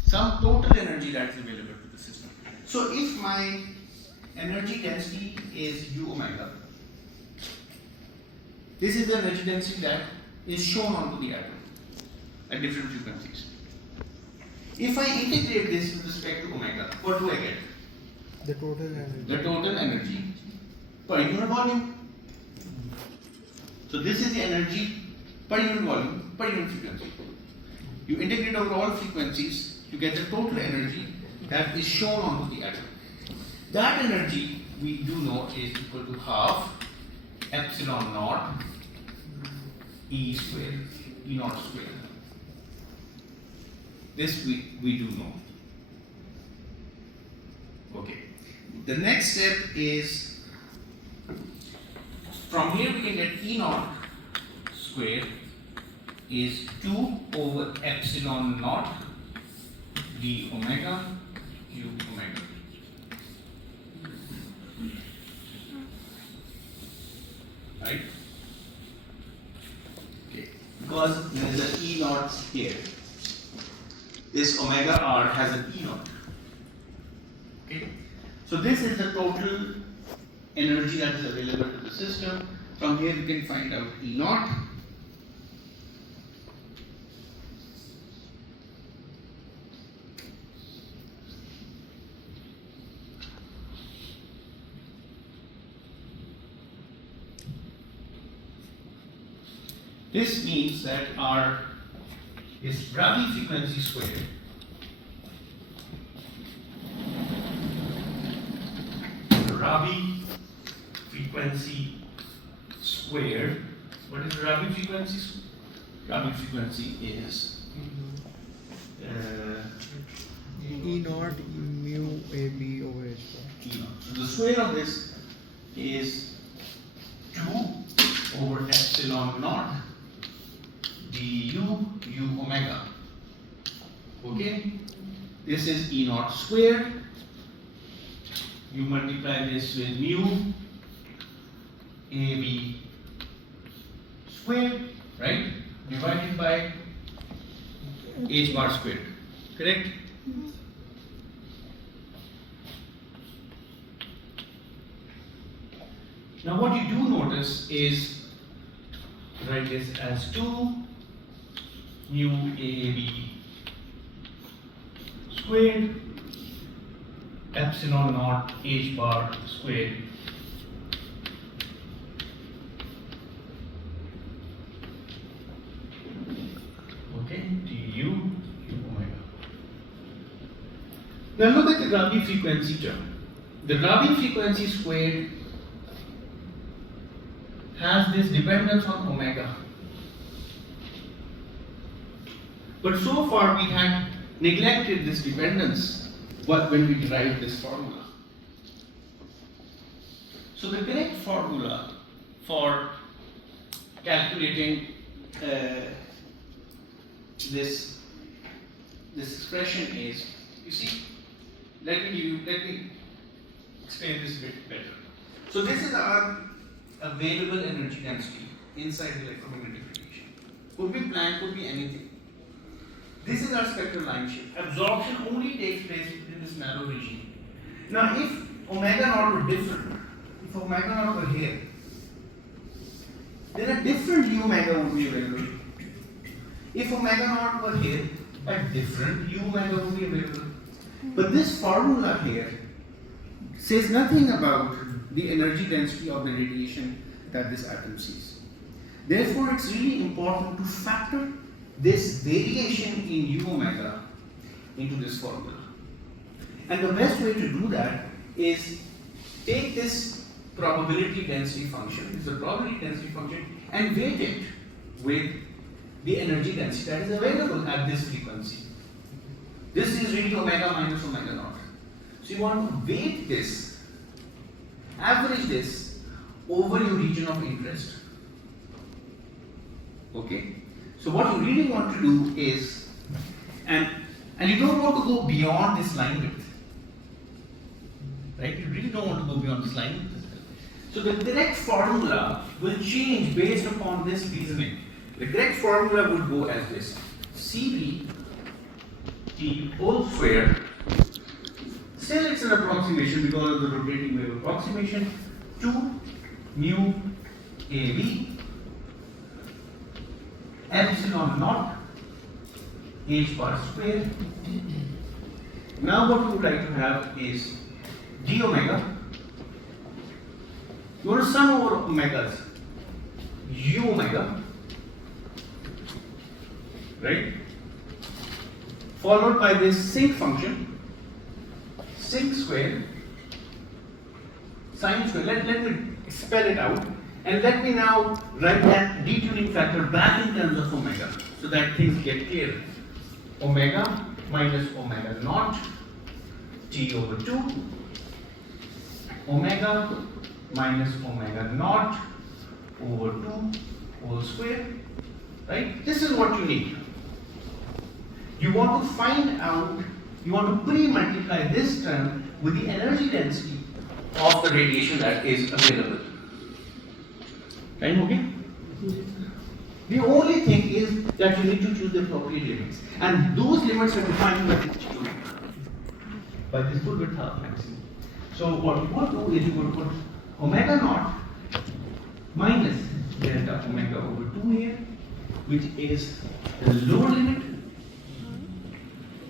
Some total energy that is available to the system. So if my energy density is u omega, this is the energy density that is shown onto the atom at different frequencies. If I integrate this with respect to omega, what do I get? The total energy. The total energy per unit volume. So this is the energy per unit volume, per unit frequency. You integrate over all frequencies, you get the total energy that is shown onto the atom. That energy we do know is equal to half epsilon naught E square, E naught square. This we do know. Okay. The next step is, from here we can get E naught square is 2 over epsilon naught d omega u omega. Right? Okay. Because there is an E naught here. This omega r has an E naught. Okay. So this is the total energy that is available to the system. From here we can find out E naught. This means that R is Rabi frequency squared Rabi frequency squared. What is Rabi frequency? Rabi frequency is E naught mu AB over H bar. E naught. So the square of this is 2 over epsilon naught du u omega. Okay? This is E naught squared. You multiply this with mu AB squared, right? Divided by H bar squared. Correct? Now what you do notice is write this as 2 mu AB squared epsilon naught H bar squared okay du u omega. Now look at the Rabi frequency term. The Rabi frequency squared has this dependence on omega. But so far we had neglected this dependence when we derived this formula. So the correct formula for calculating this expression is, you see, let me explain this a bit better. So this is our available energy density inside the electromagnetic radiation. Could be Planck, could be anything. This is our spectral line shape. Absorption only takes place within this narrow region. Now, if omega naught were different, if omega naught were here, then a different u omega would be available. If omega naught were here, a different u omega would be available. But this formula here says nothing about the energy density of the radiation that this atom sees. Therefore, it's really important to factor this variation in u omega into this formula. And the best way to do that is take this probability density function, this is a probability density function, and weight it with the energy density that is available at this frequency. This is really omega minus omega naught. So you want to weight this, average this over your region of interest. Okay? So what you really want to do is, and you don't want to go beyond this line width, right? You really don't want to go beyond this line width. So the correct formula will change based upon this reasoning. The correct formula would go as this: Cb t whole square. Still, it's an approximation because of the rotating wave approximation. 2 mu ab epsilon naught h bar square. Now what we would like to have is d omega. You want to sum over omegas. U omega, right? Followed by this sinc function, sinc square, sine square. Let me spell it out. And let me now write that detuning factor back in terms of omega so that things get clear. Omega minus omega naught t over 2, omega minus omega naught over 2 whole square. Right? This is what you need. You want to find out, you want to pre-multiply this term with the energy density of the radiation that is available. Right, okay? The only thing is that you need to choose the appropriate limits. And those limits are defined by this full width half maximum. So what you want to do is you want to put omega naught minus delta omega over 2 here, which is the lower limit,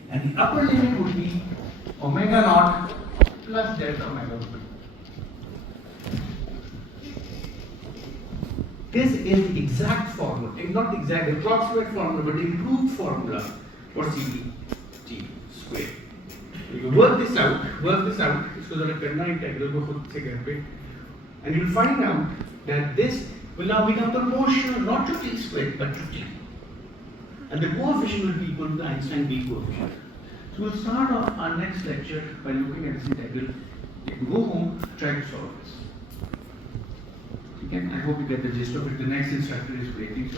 and the upper limit would be omega naught plus delta omega over 2. This is the exact formula, not the exact, approximate formula, but the improved formula for CBT square. You work this out, इसको जरा करना integral को खुद से घर पे, and you'll find out that this will now become proportional not to t squared but to t, and the coefficient will be equal to the Einstein B coefficient. So we'll start our next lecture by looking at this integral. You can go home, try to solve this. Okay, I hope you get the gist of it. The next instructor is waiting.